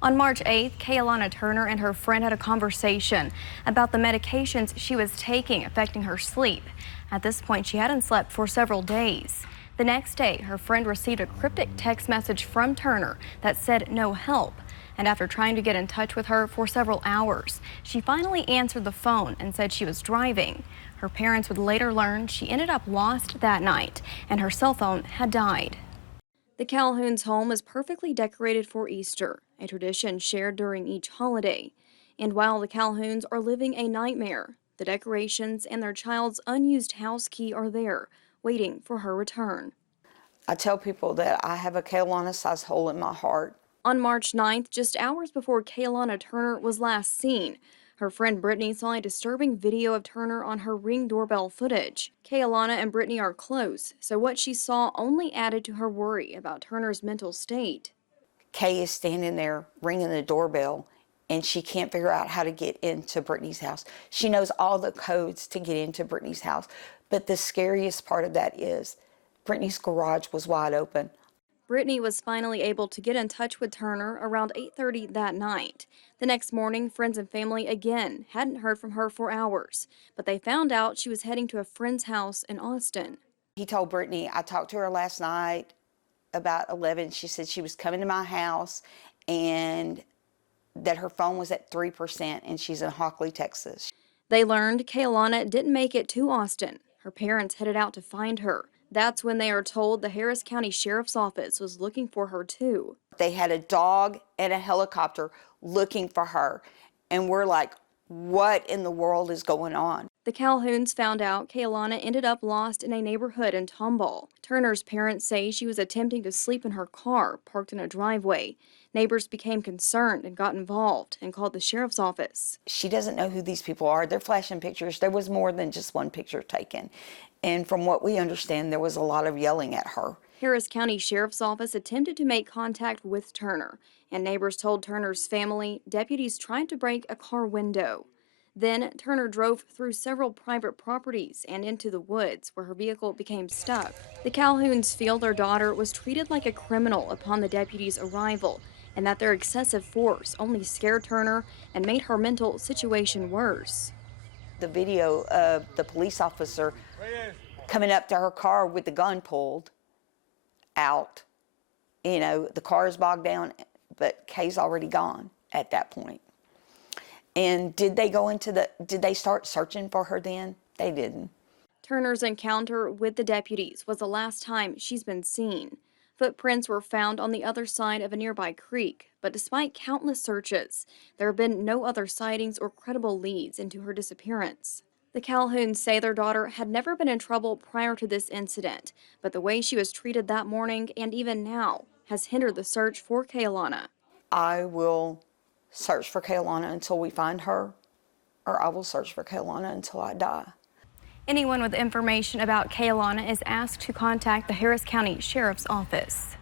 On March 8th, Kay-Alana Turner and her friend had a conversation about the medications she was taking affecting her sleep. At this point, she hadn't slept for several days. The next day, her friend received a cryptic text message from Turner that said no help. And after trying to get in touch with her for several hours, she finally answered the phone and said she was driving. Her parents would later learn she ended up lost that night and her cell phone had died. The Calhoun's home is perfectly decorated for Easter, a tradition shared during each holiday. And while the Calhouns are living a nightmare, the decorations and their child's unused house key are there, waiting for her return. I tell people that I have a Kay-Alana-sized hole in my heart. On March 9th, just hours before Kay-Alana Turner was last seen, her friend Brittany saw a disturbing video of Turner on her Ring doorbell footage. Kay-Alana and Brittany are close, so what she saw only added to her worry about Turner's mental state. Kay is standing there ringing the doorbell, and she can't figure out how to get into Brittany's house. She knows all the codes to get into Brittany's house, but the scariest part of that is Brittany's garage was wide open. Brittany was finally able to get in touch with Turner around 8:30 that night. The next morning, friends and family again hadn't heard from her for hours, but they found out she was heading to a friend's house in Austin. He told Brittany, I talked to her last night about 11. She said she was coming to my house and that her phone was at 3% and she's in Hockley, Texas. They learned Kay-Alana didn't make it to Austin. Her parents headed out to find her. That's when they are told the Harris County Sheriff's Office was looking for her too. They had a dog and a helicopter looking for her, and we're like, what in the world is going on? The Calhouns found out Kay-Alana ended up lost in a neighborhood in Tomball. Turner's parents say she was attempting to sleep in her car parked in a driveway. Neighbors became concerned and got involved and called the sheriff's office. She doesn't know who these people are. They're flashing pictures. There was more than just one picture taken. And from what we understand, there was a lot of yelling at her. Harris County Sheriff's Office attempted to make contact with Turner, and neighbors told Turner's family deputies tried to break a car window. Then Turner drove through several private properties and into the woods where her vehicle became stuck. The Calhouns feel their daughter was treated like a criminal upon the deputies' arrival, and that their excessive force only scared Turner and made her mental situation worse. The video of the police officer coming up to her car with the gun pulled out, you know, the car is bogged down, but Kay's already gone at that point. And did they start searching for her then? They didn't. Turner's encounter with the deputies was the last time she's been seen. Footprints were found on the other side of a nearby creek, but despite countless searches, there have been no other sightings or credible leads into her disappearance. The Calhouns say their daughter had never been in trouble prior to this incident, but the way she was treated that morning and even now has hindered the search for Kay-Alana. I will search for Kay-Alana until we find her, or I will search for Kay-Alana until I die. Anyone with information about Kay-Alana is asked to contact the Harris County Sheriff's Office.